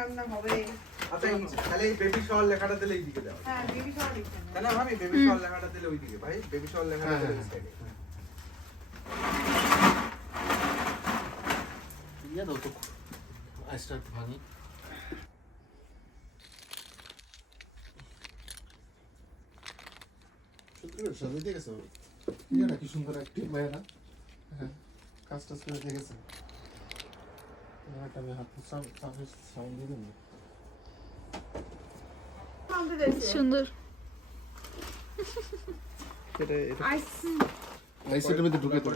রান্না হবে। আচ্ছা তাহলে এই বেবি শাওয়ার লেখাটা দিলে এইদিকে দাও। হ্যাঁ বেবি শাওয়ার লিখতে হবে। তাহলে ভাবি বেবি শাওয়ার লেখাটা দিলে ওইদিকে ভাই বেবি শাওয়ার লেখাটা দিলে ওই সাইডে। ইয়া দাও তো আইসটা একটু ভাঙি। সত্যি দিয়ে গেছে ইয়া কি সুন্দর একটি মেয়েরা হ্যাঁ কাজ টাজ করে দিয়ে গেছে। আমি হাত সাউন্ড দিয়ে দিন সুন্দর আইসের মধ্যে ঢুকে তো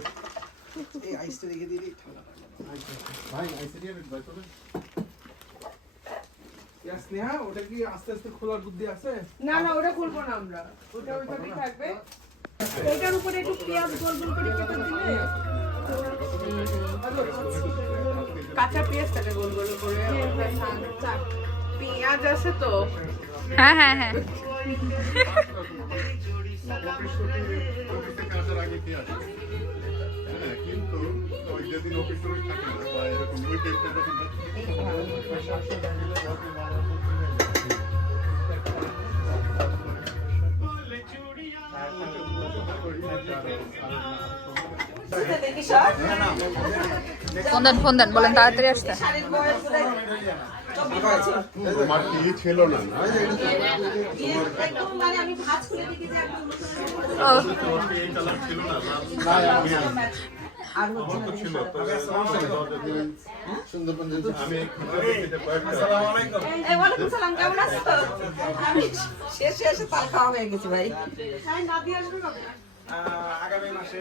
এই আইসটা রেখে দিই ঠান্ডা ভাই আইসে দিয়ে ভাই তো ইয়া স্নেহা ওটা কি আস্তে আস্তে খোলার বুদ্ধি আছে? না না ওটা খুলবো না আমরা, ওটা ওইভাবেই থাকবে। এটার উপরে একটু পেঁয়াজ গোল গোল করে কেটে দিলে, কাঁচা পেঁয়াজটাকে গোল গোল করে, পেঁয়াজ আছে তো। হ্যাঁ হ্যাঁ হ্যাঁ কিন্তু ওই যেদিন অফিস থাকে না বা এরকম ফোন দেন বলেন তাড়াতাড়ি আসতে। তোমার কি ছিল না ছিল না সুন্দরবন আমি আগামী মাসে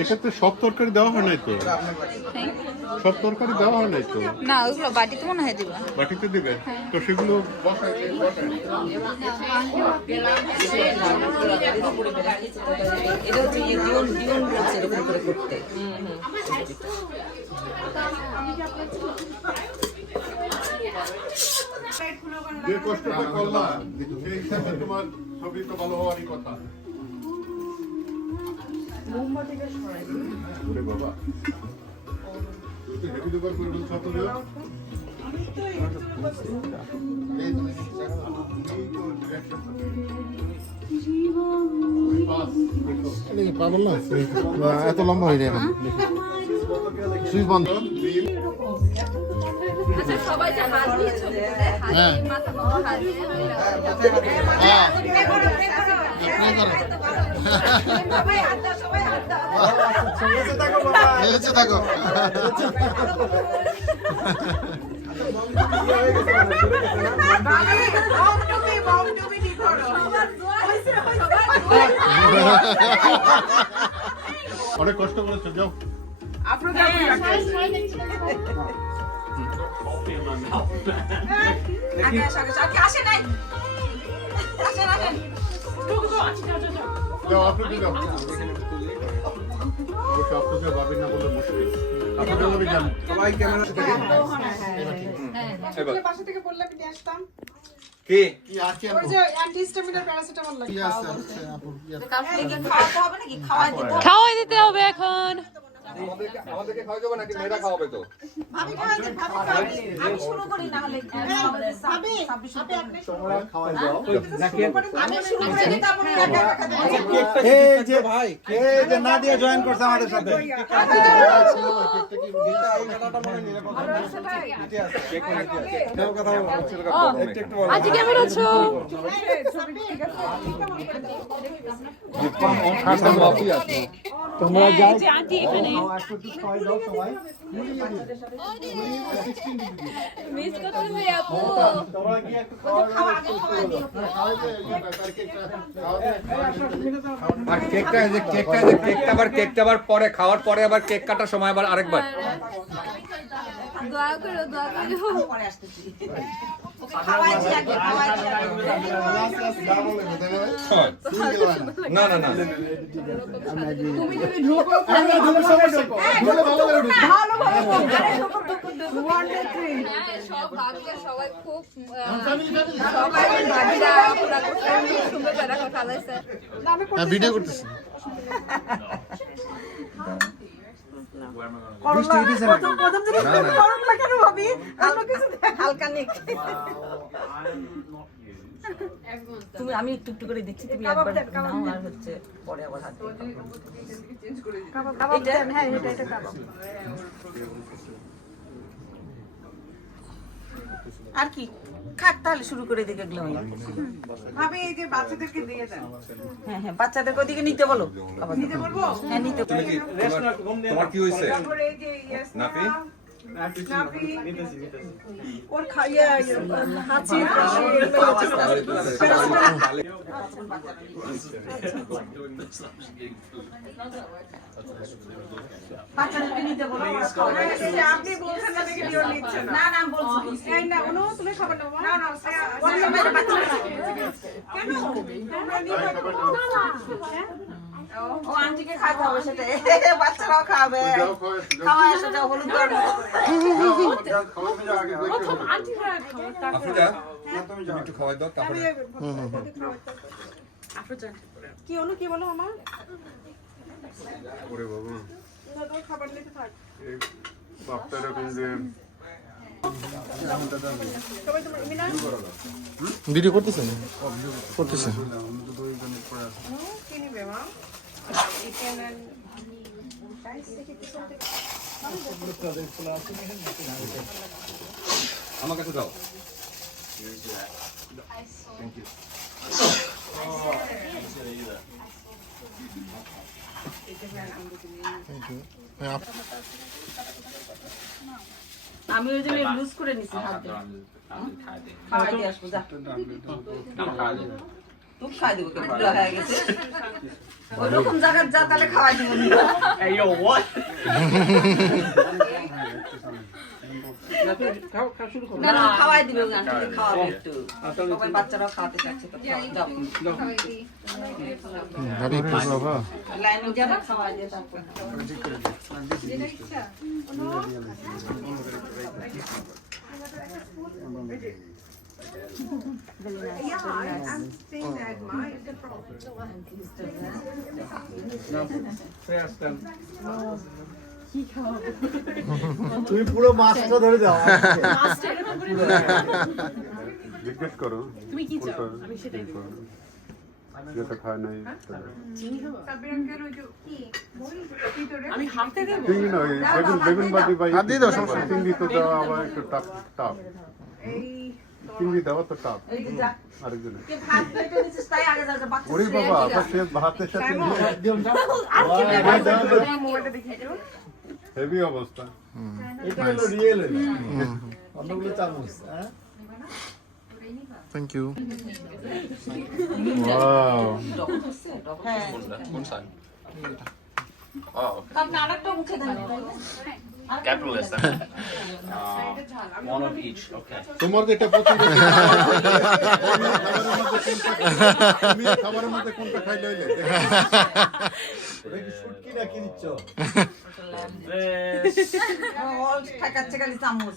এটা তো সব তরকারি দেওয়া হয় নাই তো সব তরকারি দেওয়া হয় নাই তো না ওইগুলো বাটিতে মনে হয় দিবা। বাটিতে দেবে তো সেগুলো যে কষ্টটা করলাম সেই হিসাবে তোমার ছবি তো ভালো হওয়ারই কথা। বাবা হেভি দুবার করে ছবি পাগল না এত লম্বা হয়ে যায় সুই বন্ধ আচ্ছা সবাই যে হাত দিয়ে ছবি তুলে হাত দিয়ে মাথা মতো হাত দিয়ে সবাই হাত দাও সবাই হাত দাও। অনেক কষ্ট করেছো যাও যাও আপনাকে যাও আপনাকে ভাবি না বলে মুশকিল আপনাকে বলে যান সবাই ক্যামেরা থেকে হ্যাঁ পাশে থেকে বললে আমি নিয়ে আসতাম। কে কি আর কি ওই যে অ্যান্টিহিস্টামিনের প্যারাসিটামল লাগে। কি আছে আপু খাওয়াই দিতে হবে এখন। আমাদেরকে খাওয়া যাবে নাকি মেয়েরা খাওয়াবে তো? ভাবি খাওয়া দিন, ভাবি খাওয়া দিন। আমি শুরু করি না হলে ভাবি আপনি খাওয়াই দাও আমি শুরু করে দিই তারপরে একা একা খাবেন। এই যে ভাই এই যে নাদিয়া জয়েন করছে আমাদের সাথে। এই কথাটা মনে নিলে কথা নিতে আছে চেক করে নিতে আছে। এর কথা হচ্ছে একটু বলো। আজ কেমন আছো? তোমরা যাও যে আন্টি এখানে মিস করতে হবে আপু। আর কেকটা আবার পরে খাওয়ার পরে আবার কেক কাটার সময় আবার আরেকবার দোয়া করো খাওয়াইছি আগে খাওয়াইছি যা বলে কথা বলে হয়। সিঙ্গেল হয় না না না তুমি যদি ঢোকো আমি ঢোকার সময় ঢোকো বলে ভালো করে ঢোকো ভালোভাবে ঢোকো। আরে ঢোকো ঢোকো ঢোকো 1 2 3 হ্যাঁ সব ভাবিরা সবাই খুব ফ্যামিলি সবাই ভাবিরা পুরা সুন্দর করে খাওয়াইছে হ্যাঁ ভিডিও করতেছি প্রথম থেকে গরম লাগে না ভাবি অন্য কিছু হালকা নেক তুমি আমি একটু একটু করে দিচ্ছি তুমি একবার নাও আর হচ্ছে পরে আবার হাত দিও। কাবাব দেন হ্যাঁ এটা কাবাব আর কি খাক তাহলে শুরু করে দিকে গেলাম ভাবি এই যে বাচ্চাদেরকে দিয়ে দেন হ্যাঁ হ্যাঁ বাচ্চাদের ওদিকে নিতে বলো খাবার নিতে বলবো হ্যাঁ নিতে তুমি কি তোমার কি হয়েছে তারপরে এই যে নাফি? নাফি ওর খাইয়া হাঁচি বাচ্চাদেরকে নিতে বলো আপনি বলছেন না দেখে দিও নিচ্ছে না না না বলছি এই না অনু তুমি খাবার নাও না না অন্য মেয়ের বাচ্চা কেন তোমরা নিবে ও আন্টিকে খাইতে হবে সেটা বাচ্চারাও খাবে খাওয়া সেটা হলুদ গরম আফরোজা তুমি একটু খাওয়াই দাও তারপরে কি অনু কি বলো আমার ওরে বাবা না তো খাবার নিতে থাক এই বাপটা এরকম যে সবাই তোমার মিনা ভিডিও করতেছেন করতেছেন কি নিবে মা চিকেন এন্ড আমার কাছে দাও আমি ওই জন্য লুজ করে নিছি হাত দিয়ে খাওয়াই দিয়ে আসবো যা তুই খাই দেবো কেমন হয়ে গেছে ওইরকম জায়গায় যা তাহলে খাওয়াই দিব না না খাওয়াই দিবে আন্টি খাওয়াবে একটু সবাই বাচ্চারাও খাওয়াতে চাচ্ছে তো যাও ভাবি একটু বাবা লাইনে যাবা খাওয়াই দিয়ে তারপর Yeah, I'm saying that, Ma. It's a problem. তুমি পুরো মাছটা ধরে দাও জিজ্ঞেস করো তুমি কি চাও আমি সেটাই দেব যেটা খায় নাই সাবির আঙ্কেল ওই যে কি ভিতরে আমি হাতে দেব চিংড়ি নয় বেগুন বেগুন বাটি বাই হাত দিয়ে দাও, সমস্যা নেই। চিংড়ি তো দেওয়া আবার একটু টাপ টাপ এই চিংড়ি দেওয়া তো টাপ এই যে যা আরেকজনে কে ভাত পেটে নিছিস তাই আগে যা বাচ্চা ওরে বাবা আবার সে ভাতের সাথে মোবাইলটা দেখি একটু হেভি অবস্থা এটা হলো রিয়েল অন্যগুলো চামচ হ্যাঁ থ্যাংক ইউ ওয়াও হ্যাঁ আপনি আরেকটা মুখে দেন Capitalist. One of each. Okay. তোমার যেটা পছন্দ তুমি খাবারের মধ্যে কোনটা খাইলে হইলে শুটকি না কি দিচ্ছ ঠাকাচ্ছে খালি চামচ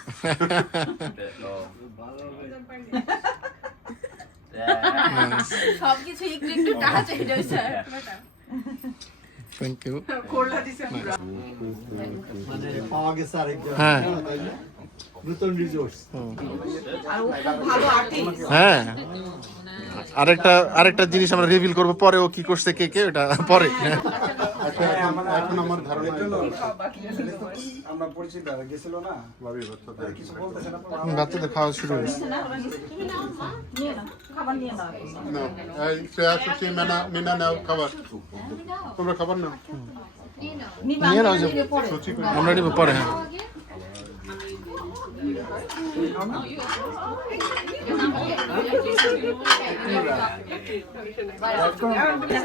সবকিছু একটু একটু টাচ হয়ে যায় স্যার থ্যাংক ইউ কোলা দিছে পুরো মানে পাওয়া গেছে আরেকজন হ্যাঁ। তাই না নতুন রিসোর্স আর ও খুব ভালো আর্টিস্ট হ্যাঁ আরেকটা জিনিস আমরা রিভিল করব পরে ও কি করছে কে কে ওটা পরে এখন আমার ধারণা আমরা পরিচিত গেছিল না ভাবি বাচ্চাদের কিছু বলতেছে না বাচ্চাদের খাওয়া শুরু হয়েছে নিয়ে নাও খাবার নিয়ে নাও না এই শ্রেয়া সুচি মিনা নাও খাবার তোমরা খাবার নাও নিবা নিয়ে নাও যে পরে সুচি আমরা নিব পরে হ্যাঁ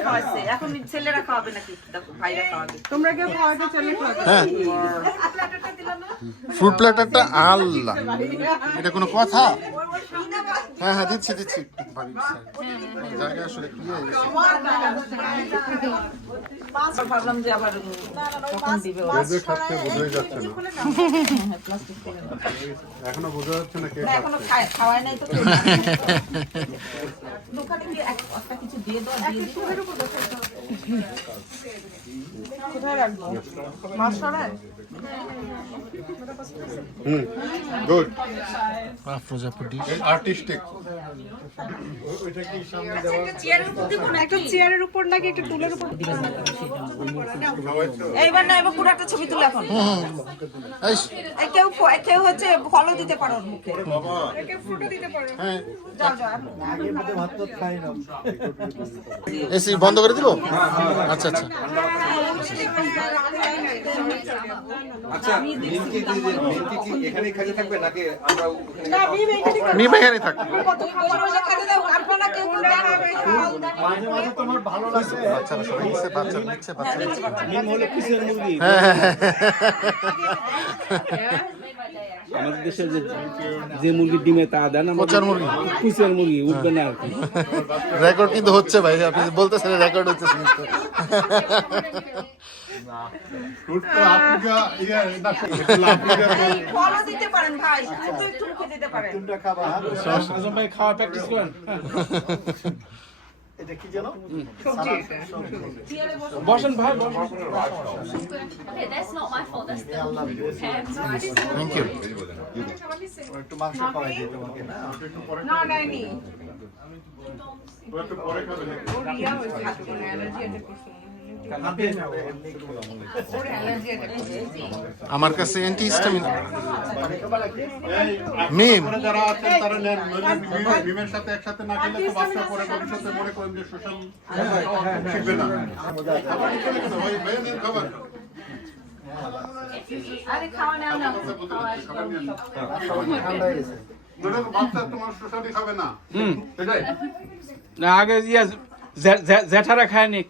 খাওয়াচ্ছে এখন ছেলেরা খাওয়াবে নাকি দেখো ভাইরা খাওয়াবে তোমরা কেউ খাওয়াতে চলে খাওয়াতে হ্যাঁ ফ্রুট প্ল্যাটারটা আল্লাহ এটা কোনো কথা হ্যাঁ হ্যাঁ দিচ্ছি দিচ্ছি ভাবি জায়গা আসলে কি হয়ে গেছে ভাবলাম যে আবার কখন দিবে এদের খাচ্ছে বোঝাই যাচ্ছে না এখনো বোঝা যাচ্ছে না কে না এখনো খাওয়ায় নাই তো দোকানে গিয়ে একটা কিছু দিয়ে দাও দিয়ে দিই কোথায় রাখবো মাছ সরায় গুড প্রজাপতি আর্টিস্টিক ওইটা কি সামনে দেওয়া একটা চেয়ারের উপর নাকি একটা টুলের উপর এইবার না এবার পুরো একটা ছবি তুলে এখন এই কেউ হচ্ছে ফলো দিতে পারো ওর মুখে একে ফটো দিতে পারো হ্যাঁ যাও যাও এসি বন্ধ করে দিব আচ্ছা আচ্ছা আচ্ছা মিমকি কি এখানেই খাজা থাকবে নাকি আমরা ওখানে না বিম এখানে মি ভাই এখানে থাক কত খাবার খেতে দাও আপনারা কেউ মাঝে মাঝে তোমার ভালো লাগে বাচ্চারা সবাই নিচ্ছে বাচ্চা নিচ্ছে বাচ্চা নিচ্ছে ডিম হলো কিসের মুরগি হ্যাঁ হ্যাঁ আমাদের দেশের যে মুরগির ডিমে তা দেন কোচার মুরগি কিসের মুরগি উঠবে না আর কি রেকর্ড কিন্তু হচ্ছে ভাই আপনি বলতেছেন রেকর্ড হচ্ছে কিন্তু ফ্রুট তো আফ্রিকা না আফ্রিকা ফলো দিতে পারেন ভাই একটু একটু মুখে দিতে পারেন কোনটা খাবা আজম ভাই খাওয়া প্র্যাকটিস করেন এটা কি জানো বসেন ভাই বসেন Okay, that's not my fault. That's the thank you একটু মাংস খাওয়াই দিই তোমাকে না না নাইনি ও একটু পরে খাবে ও রিয়া হয়েছে অ্যালার্জি অ্যাটাক করছে ওর অ্যালার্জি অ্যাটাক করছে আমার কাছে অ্যান্টি হিস্টামিন মিম যারা আছেন তারা নেন মিমের সাথে একসাথে না খেলে তো বাচ্চা পরে ভবিষ্যতে মনে করেন যে সোশ্যাল শিখবে না ওই ভাই নেন খাবার আরে খাওয়া নাও না খাবার নিয়ে বাচ্চা তোমার সোশ্যালি খাবে না এটাই না আগে ইয়া জেঠারা খায় নি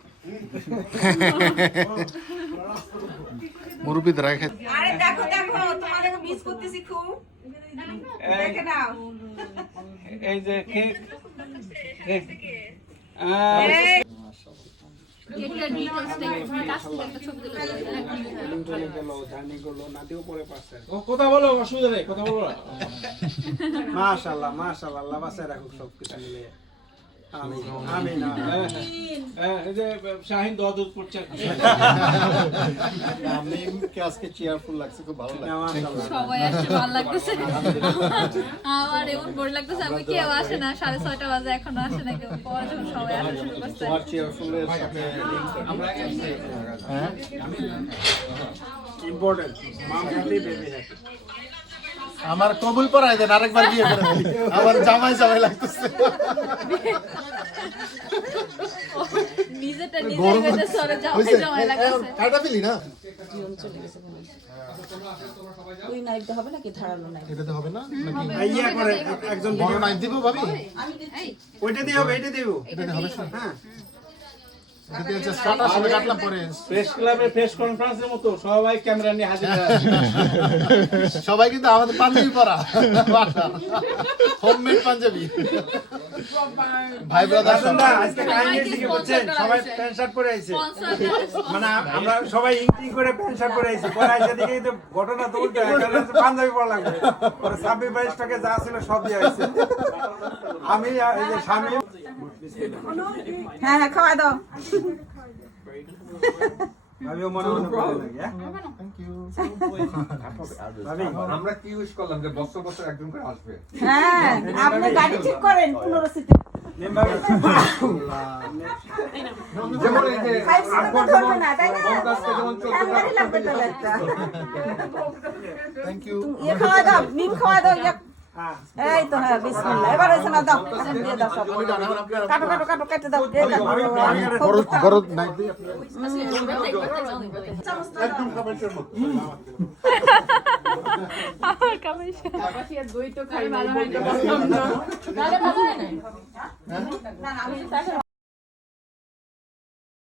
মুরব্বি দ্বারা খাই আরে দেখো দেখো তোমাদের মিস করতেছি খুব দেখে নাও এই যে cake Get your details taken. That's the ছবি তুলে কথা বলো অসুবিধা নেই কথা বলো মাশাআল্লাহ মাশাআল্লাহ আল্লাহ বাসায় রাখুক সব কিছু মিলে আমিন আমিন এই যে শাহিন দোয়া দুধ করছে মিমকে আজকে চেয়ারফুল লাগছে খুব ভালো লাগছে সবাই আসছে ভালো লাগতেছে আমার এমন বোর লাগতেছে আমি কেউ আসে না 6:30 বাজে এখনো আসে না কেউ পরে যখন সবাই আসা শুরু করছে তোমার চেয়ারফুলের সাথে হ্যাঁ ইম্পর্টেন্ট মাম হ্যাপি বেবি হ্যাপি আমার কবুল পড়াই দেন আরেকবার বিয়ে করে দিই আমার জামাই জামাই লাগতেছে নিজেটা নিজে সরে যাওয়া লাগতেছে কাটা ফেলি না ওই নাইটটা হবে নাকি ধারালো নাইট এটাতে হবে না নাকি আইয়া করে একজন বড় নাইট দিব ভাবি ওইটা দিয়ে হবে এটা দিব এটাতে হবে হ্যাঁ এটাতে জাস্ট কাটা শুনে কাটলাম পরে প্রেস ক্লাবের প্রেস কনফারেন্সের মতো সবাই ক্যামেরা নিয়ে হাজির সবাই কিন্তু আমাদের পাঞ্জাবি পরা হোমমেড পাঞ্জাবি ভাই ব্রাদার আজকে কাহিনী দিকে বলছেন সবাই প্যান্ট শার্ট পরে আইছে মানে আমরা সবাই ইংটি করে প্যান্ট শার্ট পরে আইছি পরে আইছে দিকে কিন্তু ঘটনা তো উল্টো পাঞ্জাবি পরা লাগবে পরে 26 টাকা যা ছিল সব দিয়ে আইছে আমি এই যে স্বামী হ্যাঁ হ্যাঁ খাওয়া দাও ভাবিও মনে মনে ভালো লাগে ভাবি আমরা কি ইউজ করলাম যে বছর বছর একজন করে আসবে হ্যাঁ আপনি গাড়ি ঠিক করেন 15 সিটে মেম্বার যেমন এই যে আকবর যেমন না তাই না মমতাজকে যেমন 14 গাড়ি লাগবে তো একটা থ্যাংক ইউ ইয়ে খাওয়া দাও মিম খাওয়া দাও ইয়া হ্যাঁ এই তো হ্যাঁ বিসমিল্লাহ এবার হয়েছে না দাও এখন দিয়ে দাও সব কাটো কাটো কাটো কেটে দাও দিয়ে দাও বড় নাই দিয়ে একদম খাবারের মতো আমার কামাই বাকি আর দই তো খাই না, দইটা বললাম না। না না আমি